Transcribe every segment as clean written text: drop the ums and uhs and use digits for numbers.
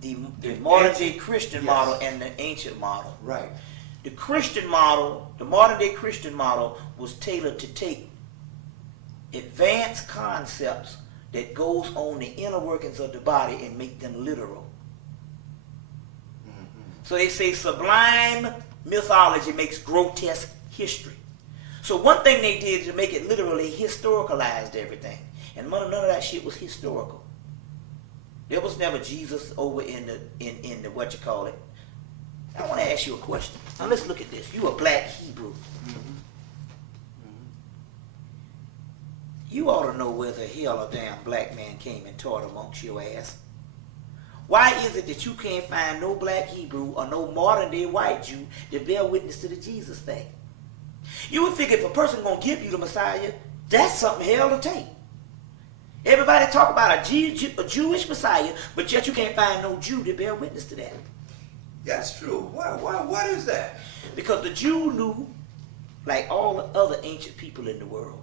the modern day ancient, Christian yes. model and the ancient model. Right. The Christian model, the modern day Christian model, was tailored to take advanced concepts that goes on the inner workings of the body and make them literal. So they say sublime mythology makes grotesque history. So one thing they did to make it literally historicalized everything. And none of that shit was historical. There was never Jesus over in the what you call it. I want to ask you a question. Now let's look at this. You a black Hebrew. You ought to know where the hell a damn black man came and taught amongst your ass. Why is it that you can't find no black Hebrew or no modern day white Jew to bear witness to the Jesus thing? You would figure if a person gonna give you the Messiah, that's something hell to take. Everybody talk about a Jewish Messiah, but yet you can't find no Jew to bear witness to that. That's true. What is that? Because the Jew knew, like all the other ancient people in the world.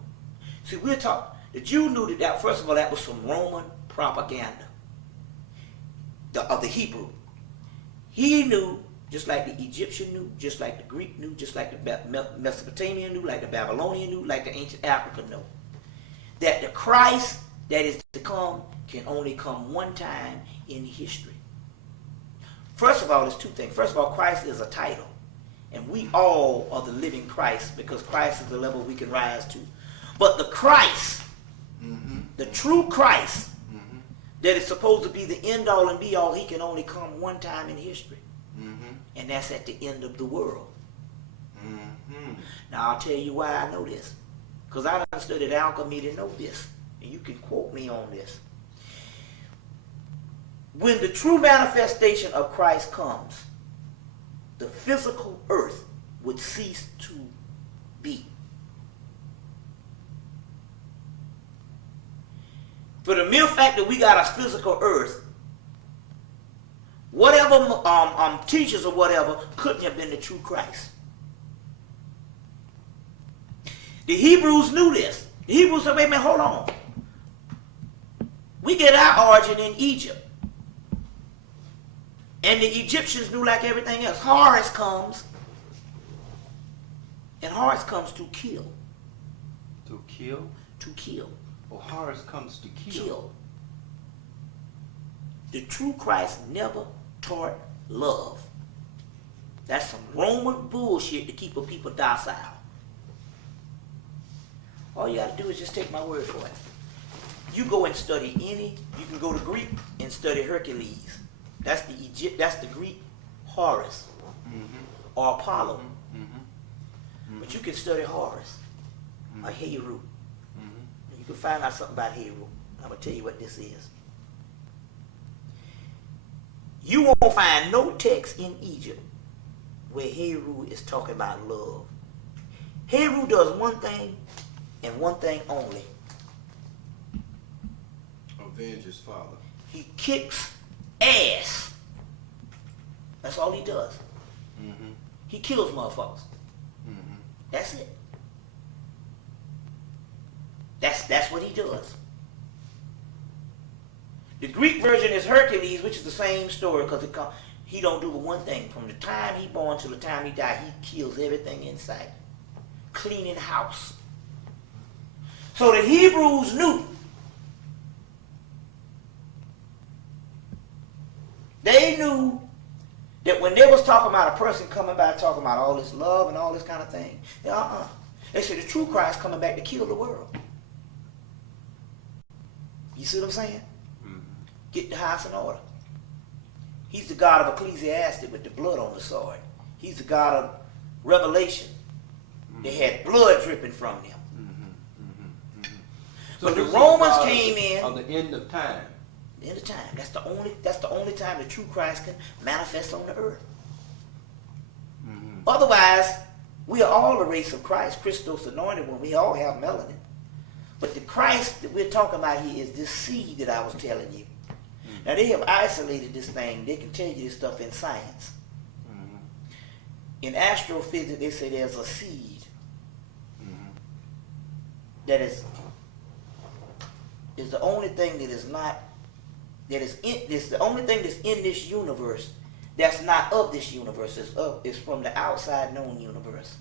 See, the Jew knew that first of all, that was some Roman propaganda. Of the Hebrew. He knew, just like the Egyptian knew, just like the Greek knew, just like the Mesopotamian knew, like the Babylonian knew, like the ancient African knew, that the Christ that is to come can only come one time in history. First of all, there's two things. First of all, Christ is a title. And we all are the living Christ because Christ is the level we can rise to. But the Christ, the true Christ, that is supposed to be the end all and be all, he can only come one time in history. And that's at the end of the world. Now I'll tell you why I know this. Because I done studied alchemy to know this. And you can quote me on this. When the true manifestation of Christ comes, the physical earth would cease to be. For the mere fact that we got a physical earth, whatever teachers or whatever couldn't have been the true Christ. The Hebrews knew this. The Hebrews said, wait a minute, hold on. We get our origin in Egypt. And the Egyptians knew like everything else. Horus comes. And Horus comes to kill. To kill? To kill. Oh, Horus comes to kill. Kill. The true Christ never taught love. That's some Roman bullshit to keep a people docile. All you got to do is just take my word for it. You go and study you can go to Greek and study Hercules. That's the Greek Horus or Apollo. But you can study Horus or Heru. You can find out something about Heru. I'm going to tell you what this is. You won't find no text in Egypt where Heru is talking about love. Heru does one thing and one thing only. Avenge his father. He kicks ass. That's all he does. He kills motherfuckers. That's it. That's what he does. The Greek version is Hercules, which is the same story because he don't do but one thing. From the time he born till the time he die, he kills everything in sight. Cleaning house. So the Hebrews knew. They knew that when they was talking about a person coming back talking about all this love and all this kind of thing, they said the true Christ coming back to kill the world. You see what I'm saying? Get the house in order. He's the God of Ecclesiastes with the blood on the sword. He's the God of Revelation. They had blood dripping from them. So but the Romans came in on the end of time. The end of time. That's the only time the true Christ can manifest on the earth. Otherwise, we are all the race of Christ, Christos anointed one. We all have melanin. But the Christ that we're talking about here is this seed that I was telling you. Now they have isolated this thing. They can tell you this stuff in science. In astrophysics, they say there's a seed that is the only thing that is not that is in this. The only thing that's in this universe that's not of this universe is from the outside known universe.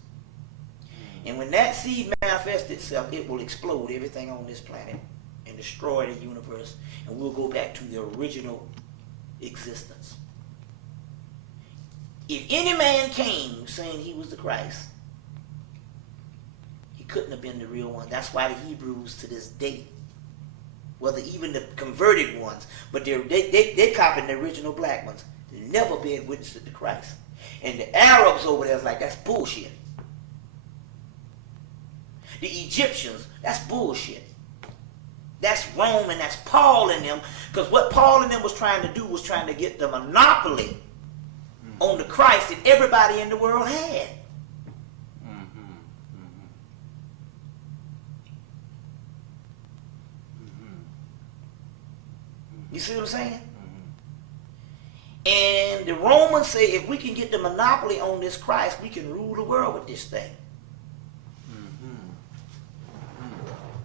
And when that seed manifests itself, it will explode everything on this planet and destroy the universe, and we'll go back to the original existence. If any man came saying he was the Christ, he couldn't have been the real one. That's why the Hebrews to this day, whether even the converted ones, but they copied the original black ones, they never been witnesses to Christ. And the Arabs over there is like, that's bullshit. The Egyptians, that's bullshit. That's Rome and that's Paul and them. Because what Paul and them was trying to do was trying to get the monopoly on the Christ that everybody in the world had. You see what I'm saying? And the Romans say if we can get the monopoly on this Christ, we can rule the world with this thing.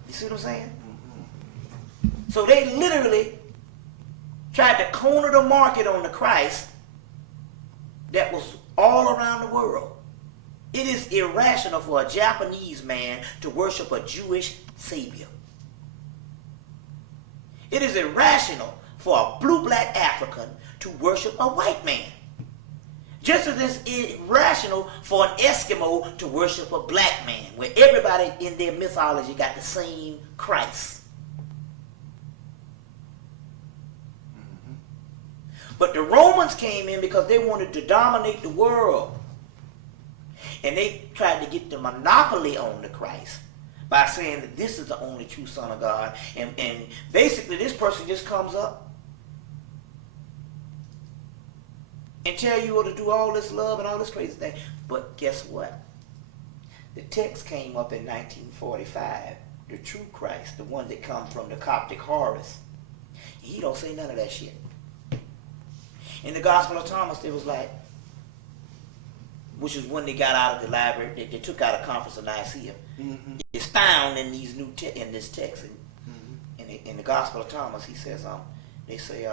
You see what I'm saying? So they literally tried to corner the market on the Christ that was all around the world. It is irrational for a Japanese man to worship a Jewish savior. It is irrational for a blue-black African to worship a white man. Just as it's irrational for an Eskimo to worship a black man, where everybody in their mythology got the same Christ. But the Romans came in because they wanted to dominate the world. And they tried to get the monopoly on the Christ by saying that this is the only true Son of God. And basically this person just comes up and tell you to do all this love and all this crazy thing. But guess what? The text came up in 1945. The true Christ, the one that comes from the Coptic Horus. He don't say none of that shit. In the Gospel of Thomas, it was like, which is when they got out of the library, they took out a Conference of Nicaea. It's found in these in this text. In the Gospel of Thomas, he says, they say,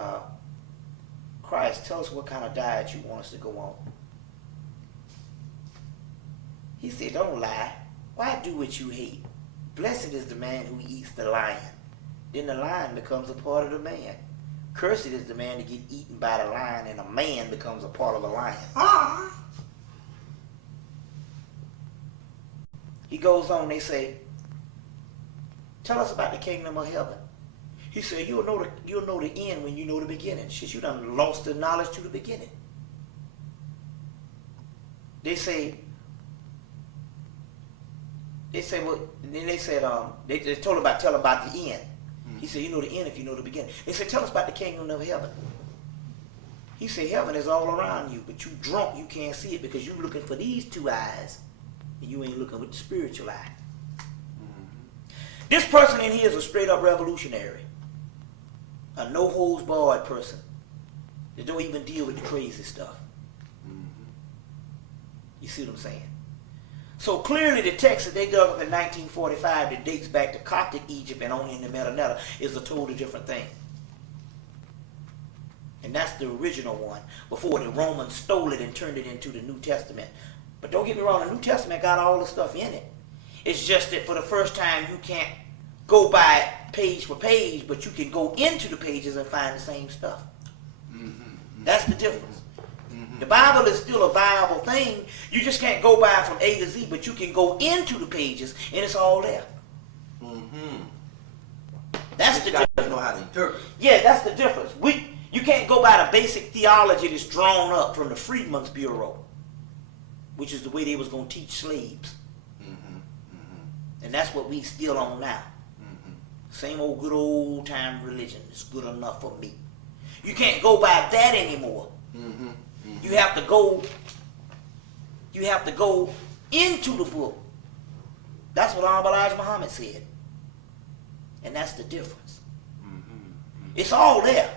Christ, tell us what kind of diet you want us to go on. He said, don't lie. Why do what you hate? Blessed is the man who eats the lion. Then the lion becomes a part of the man. Cursed is the man to get eaten by the lion, and a man becomes a part of a lion. He goes on, they say, tell us about the kingdom of heaven. He said, you'll know the end when you know the beginning. Shit, you done lost the knowledge to the beginning. They well, then they said, they told about, tell about the end. He said, you know the end if you know the beginning. They said, tell us about the kingdom of heaven. He said, heaven is all around you, but you drunk, you can't see it because you're looking for these two eyes, and you ain't looking with the spiritual eye. This person in here is a straight up revolutionary. A no-holds-barred person that don't even deal with the crazy stuff. You see what I'm saying? So clearly the text that they dug up in 1945 that dates back to Coptic Egypt and only in the Meta Netta is a totally different thing. And that's the original one before the Romans stole it and turned it into the New Testament. But don't get me wrong, the New Testament got all the stuff in it. It's just that for the first time you can't go by page for page, but you can go into the pages and find the same stuff. That's the difference. The Bible is still a viable thing. You just can't go by from A to Z, but you can go into the pages and it's all there. That's the difference. You know how to interpret. Yeah, that's the difference. You can't go by the basic theology that's drawn up from the Freedmen's Bureau, which is the way they was going to teach slaves. And that's what we still on now. Same old good old time religion is good enough for me. You can't go by that anymore. You have to go into the book. That's what Elijah Muhammad said. And that's the difference. It's all there.